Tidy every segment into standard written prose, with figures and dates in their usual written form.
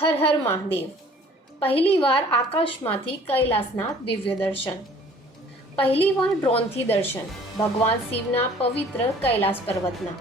હર હર મહાદેવ. પહેલીવાર આકાશમાંથી કૈલાસના દિવ્ય દર્શન. પહેલીવાર ડ્રોનથી દર્શન ભગવાન શિવના પવિત્ર કૈલાસ પર્વતના.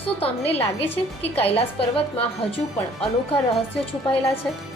શું તમને લાગે છે કે કૈલાસ પર્વતમાં હજુ પણ અનોખા રહસ્યો છુપાયેલા છે?